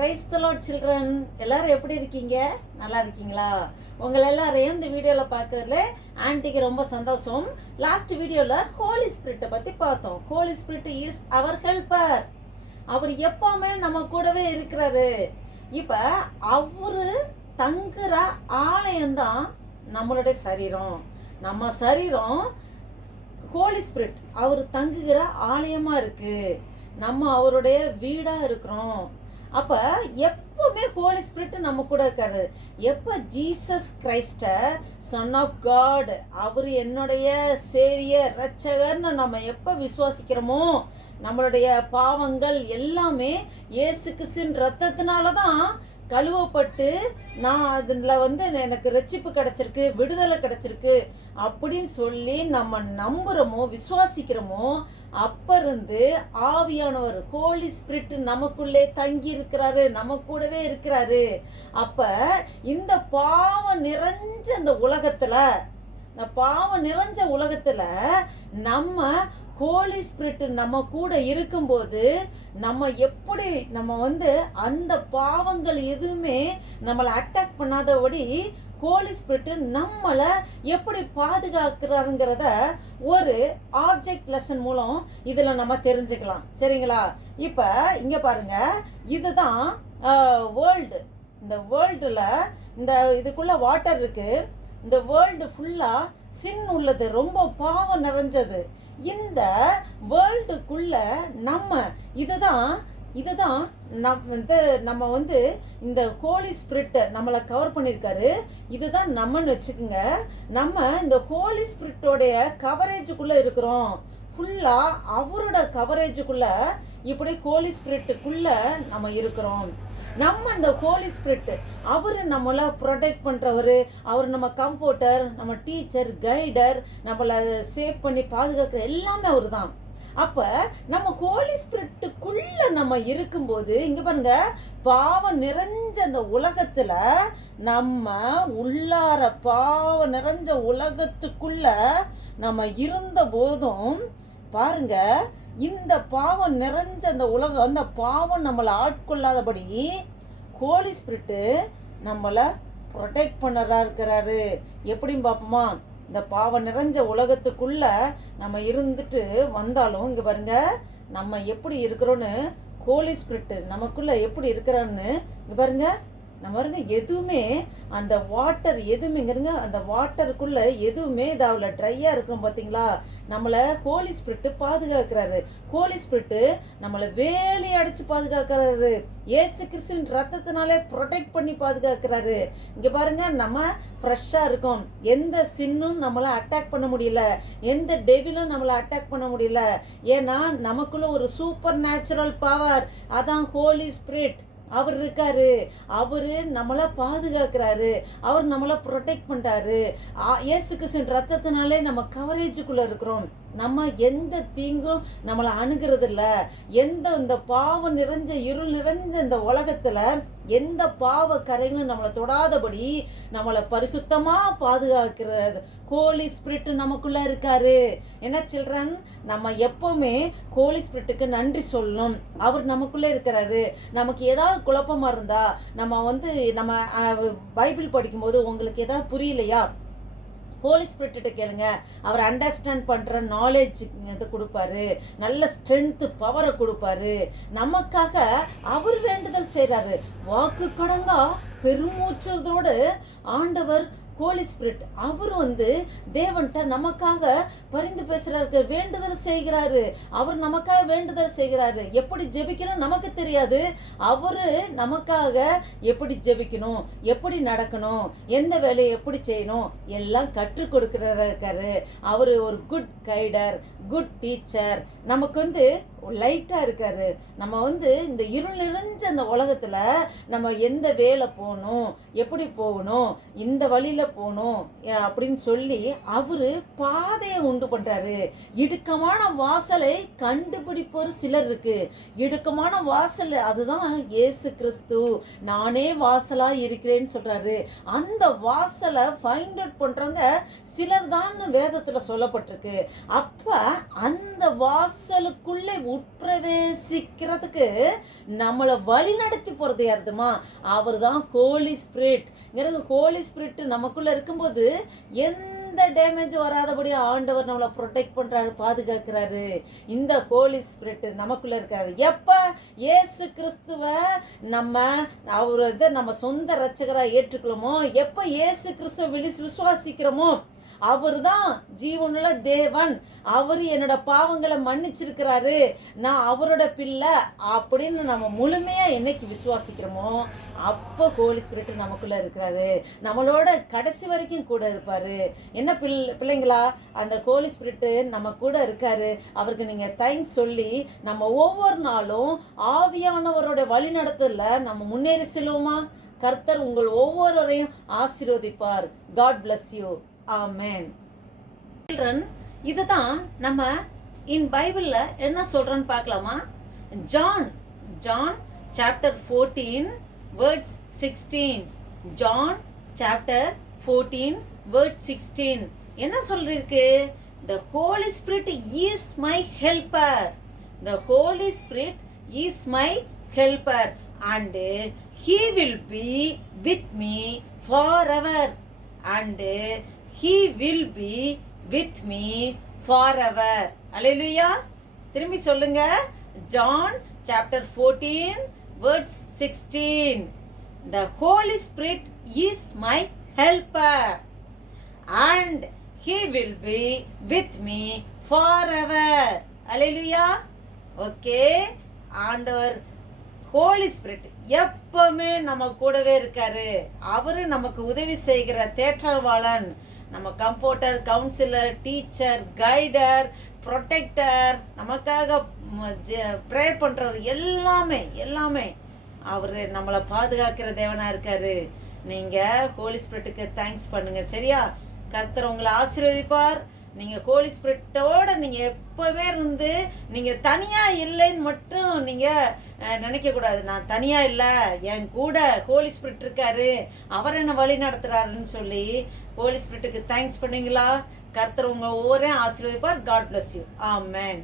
Praise the Lord children. எல்லாரும் எப்படி இருக்கீங்க? நல்லா இருக்கீங்களா? உங்களை எல்லாரையும் இந்த வீடியோவில் பார்க்கறதுல ஆன்ட்டிக்கு ரொம்ப சந்தோஷம். லாஸ்ட் வீடியோவில் ஹோலி ஸ்பிரிட்டை பற்றி பார்த்தோம். Holy spirit is our helper. அவர் எப்போவுமே நம்ம கூடவே இருக்கிறாரு. இப்போ அவர் தங்குற ஆலயம்தான் நம்மளுடைய சரீரம். நம்ம சரீரம் ஹோலி ஸ்பிரிட் அவர் தங்குகிற ஆலயமாக இருக்குது. நம்ம அவருடைய வீடாக இருக்கிறோம். அப்போ எப்பவுமே ஹோலி ஸ்பிரிட் நம்ம கூட இருக்காரு. எப்போ Jesus Christ son of God, அவர் என்னுடைய சேவியர் ரட்சகர்னு நம்ம எப்போ விசுவாசிக்கிறோமோ, நம்மளுடைய பாவங்கள் எல்லாமே இயேசு கிறிஸ்துவின் ரத்தத்தினால தான் கழுவப்பட்டு நான் அதில் எனக்கு ரட்சிப்பு கிடச்சிருக்கு, விடுதலை கிடச்சிருக்கு அப்படின்னு சொல்லி நம்ம நம்புகிறோமோ விசுவாசிக்கிறோமோ, அப்போ இருந்து ஆவியானவர் ஹோலி ஸ்பிரிட் நமக்குள்ளே தங்கி இருக்கிறாரு, நம்ம கூடவே இருக்கிறாரு. அப்போ இந்த பாவம் நிறைஞ்ச இந்த உலகத்தில் நம்ம ஹோலி ஸ்பிரிட் நம்ம கூட இருக்கும்போது நம்ம அந்த பாவங்கள் எதுவுமே நம்மளை அட்டாக் பண்ணாதபடி ஹோலி ஸ்பிரிட் நம்மளை எப்படி பாதுகாக்கிறாருங்கிறத ஒரு ஆப்ஜெக்ட் லெசன் மூலம் இதில் நம்ம தெரிஞ்சுக்கலாம். சரிங்களா? இப்போ இங்கே பாருங்க, இதுதான் வேர்ல்டு. இந்த வேர்ல்டில் இதுக்குள்ள வாட்டர் இருக்கு. இந்த வேர்ல்டு ஃபுல்லாக சின் உள்ளது, ரொம்ப பாவம் நிறைஞ்சது. இந்த வேர்ல்டுக்குள்ள இதுதான் நம்ம இந்த ஹோலி ஸ்பிரிட் நம்மளை கவர் பண்ணியிருக்காரு. இதுதான் நம்மன்னு வச்சுக்கோங்க. நம்ம இந்த ஹோலி ஸ்பிரிட்டோடைய கவரேஜுக்குள்ளே இருக்கிறோம். ஃபுல்லாக அவரோட கவரேஜுக்குள்ளே இப்படி ஹோலி ஸ்பிரிட்டுக்குள்ளே நம்ம இருக்கிறோம். நம்ம இந்த ஹோலி ஸ்பிரிட் அவர் நம்மளை ப்ரொடெக்ட் பண்ணுறவர், அவர் நம்ம கம்ஃபோர்ட்டர், நம்ம டீச்சர், கைடர், நம்மளை சேவ் பண்ணி பாதுகாக்கிற எல்லாமே அவர் தான். அப்போ நம்ம ஹோலி ஸ்பிரிட்டுக்குள்ளே நம்ம இருக்கும்போது இங்கே பாருங்க, பாவம் நிறைஞ்ச அந்த உலகத்தில் நம்ம உள்ளார பாவம் நிறைஞ்ச உலகத்துக்குள்ள நம்ம இருந்த போதும் பாருங்க, இந்த பாவம் நிறைஞ்ச அந்த உலகம், அந்த பாவம் நம்மளை ஆட்கொள்ளாதபடி ஹோலி ஸ்பிரிட்டு நம்மளை ப்ரொடெக்ட் பண்ணறா இருக்கிறாரு. எப்படின்னு பார்ப்போமா? இந்த பாவம் நிறைஞ்ச உலகத்துக்குள்ள நம்ம இருந்துட்டு வந்தாலும் இங்கே பாருங்க, நம்ம எப்படி இருக்கிறோன்னு, ஹோலி ஸ்பிரிட் நமக்குள்ள எப்படி இருக்கிறான்னு இங்கே பாருங்க. நம்ம பாருங்க, எதுவுமே அந்த வாட்டர் எதுவுமேங்கிறங்க, அந்த வாட்டருக்குள்ள எதுவுமே இதாவில் ட்ரையாக இருக்கும். பார்த்தீங்களா? நம்மளை ஹோலி ஸ்பிரிட்டு பாதுகாக்கிறாரு. ஹோலி ஸ்பிரிட்டு நம்மளை வேலி அடைச்சி பாதுகாக்கிறாரு. இயேசு கிறிஸ்துவின் ரத்தத்தினாலே ப்ரொடெக்ட் பண்ணி பாதுகாக்கிறாரு. இங்கே பாருங்க, நம்ம ஃப்ரெஷ்ஷாக இருக்கோம். எந்த சின்னும் நம்மளை அட்டாக் பண்ண முடியல, எந்த டெவிலும் நம்மளை அட்டாக் பண்ண முடியல. ஏன்னா நமக்குள்ள ஒரு சூப்பர் நேச்சுரல் பவர், அதான் ஹோலி ஸ்பிரிட். அவர் இருக்காரு. அவர் நம்மளை பாதுகாக்கிறாரு. அவர் நம்மளை ப்ரொடெக்ட் பண்ணுறாரு. இயேசு கிறிஸ்துவின் ரத்தத்தினாலே நம்ம கவரேஜுக்குள்ளே இருக்கிறோம். நம்ம எந்த தீங்கும் நம்மளை அணுகிறதில்ல. இந்த பாவம் நிறைஞ்ச இருள் நிறைஞ்ச இந்த உலகத்தில் எந்த பாவ கரைகளும் நம்மளை தொடாதபடி நம்மளை பரிசுத்தமாக பாதுகாக்கிறது ஹோலி ஸ்பிரிட் நமக்குள்ளே இருக்காரு. என்ன சில்ட்ரன், நம்ம எப்போவுமே ஹோலி ஸ்பிரிட்டுக்கு நன்றி சொல்லணும். அவர் நமக்குள்ளே இருக்கிறாரு. நமக்கு ஏதாவது குழப்பமாக இருந்தால் நம்ம பைபிள் படிக்கும்போது உங்களுக்கு ஏதாவது புரியலையா, ஹோலி ஸ்பிரிட்டு கேளுங்க. அவர் அண்டர்ஸ்டாண்ட் பண்ணுற நாலேஜ் இது கொடுப்பாரு, நல்ல ஸ்ட்ரென்த்து பவரை கொடுப்பாரு. நமக்காக அவர் வேண்டுதல் செய்கிறாரு. வாக்கு கடங்கா பெருமூச்சதோடு ஆண்டவர் ஹோலி ஸ்பிரிட் அவர் தேவன்கிட்ட நமக்காக பரிந்து பேசுகிறாரு, வேண்டுதல் செய்கிறாரு. அவர் நமக்காக வேண்டுதல் செய்கிறாரு. எப்படி ஜெபிக்கணும் நமக்கு தெரியாது. அவர் நமக்காக எப்படி ஜெபிக்கணும், எப்படி நடக்கணும், எந்த வேலையை எப்படி செய்யணும் எல்லாம் கற்றுக் கொடுக்குறாரு. அவர் ஒரு குட் கைடர், குட் டீச்சர். நமக்கு லைட்டாக இருக்காரு. நம்ம இந்த இருள் நிறைஞ்ச அந்த உலகத்தில் நம்ம எந்த வேலை போகணும், எப்படி போகணும், இந்த வழியில் போகணும் அப்படின்னு சொல்லி அவர் பாதையை உண்டு பண்ணுறாரு. இடுக்கமான வாசலை கண்டுபிடிப்போர் சிலர் இருக்கு. இடுக்கமான வாசல் அதுதான் இயேசு கிறிஸ்து. நானே வாசலாக இருக்கிறேன்னு சொல்கிறாரு. அந்த வாசலை ஃபைண்ட் அவுட் பண்ணுறவங்க சிலர் தான் வேதத்தில் சொல்லப்பட்டிருக்கு. அப்போ அந்த வாசலுக்குள்ளே உட்பிரவேசிக்கிறதுக்கு நம்மளை வழி நடத்தி போகிறது யாருதுமா? அவர் தான் ஹோலி ஸ்பிரிட்ங்கிறது. ஹோலி ஸ்பிரிட் நமக்குள்ளே இருக்கும்போது எந்த டேமேஜ் வராதபடி ஆண்டவர் நம்மளை ப்ரொடெக்ட் பண்ணுறாரு, பாதுகாக்கிறாரு. இந்த ஹோலி ஸ்பிரிட் நமக்குள்ளே இருக்காரு. எப்போ இயேசு கிறிஸ்துவை அவர் நம்ம சொந்த ரட்சகராக ஏற்றுக்கலாமோ, எப்போ இயேசு கிறிஸ்துவை விசுவாசிக்கிறோமோ, அவர் தான் ஜீவனுள்ள தேவன், அவர் என்னோட பாவங்களை மன்னிச்சிருக்கிறாரு, நான் அவரோட பிள்ளை அப்படின்னு நம்ம முழுமையாக என்னைக்கு விசுவாசிக்கிறோமோ அப்போ ஹோலி ஸ்பிரிட் நமக்குள்ளே இருக்கிறாரு. நம்மளோட கடைசி வரைக்கும் கூட இருப்பார். என்ன பிள்ளைங்களா, அந்த ஹோலி ஸ்பிரிட்டு நம்ம கூட இருக்காரு. அவருக்கு நீங்கள் தேங்க்ஸ் சொல்லி நம்ம ஒவ்வொரு நாளும் ஆவியானவரோட வழி நடத்தல நம்ம முன்னேறி செல்வோமா? கர்த்தர் உங்கள் ஒவ்வொருவரையும் ஆசீர்வதிப்பார். God bless you. Amen. Children, இதுதான் நம்ம இன் பைபிளில் என்ன சொல்கிறோன்னு பார்க்கலாமா? John chapter 14 verse 16. John chapter 14 verse 16 என்ன சொல்லிருக்கு? The Holy Spirit is my helper. The Holy Spirit is my helper and he will be with me forever. And he will be with me forever. Hallelujah. திரும்பி சொல்லுங்க. John chapter 14 verse 16. The Holy Spirit is my helper and he will be with me forever. Hallelujah. Okay. ஆண்டவர் Holi spirit எப்பவுமே நம்ம கூடவே இருக்காரு. அவரு நமக்கு உதவி செய்கிற தேற்றவாளன், நம்ம கம்ஃபோர்ட்டர், கவுன்சிலர், டீச்சர், கைடர், ப்ரொடெக்டர், நமக்காக ப்ரேயர் பண்ணுறவர், எல்லாமே அவர் நம்மளை பாதுகாக்கிற தேவனாக இருக்காரு. நீங்கள் ஹோலி ஸ்பிரிட்டுக்கு தேங்க்ஸ் பண்ணுங்கள். சரியா? கர்த்தர் உங்களை ஆசீர்வதிப்பார். நீங்கள் ஹோலி ஸ்பிரிட்டோட நீங்கள் எப்போவே இருந்து நீங்கள் தனியாக இல்லைன்னு மட்டும் நீங்கள் நினைக்கக்கூடாது. நான் தனியாக இல்லை, என் கூட ஹோலி ஸ்பிரிட் இருக்காரு, அவர் என்ன வழி நடத்துகிறாருன்னு சொல்லி ஹோலி ஸ்பிரிட்டுக்கு தேங்க்ஸ் பண்ணுவீங்களா? கர்த்தர் உங்கள் ஒவ்வொரு ஆசீர்வதிப்பார். God bless you. ஆமென்.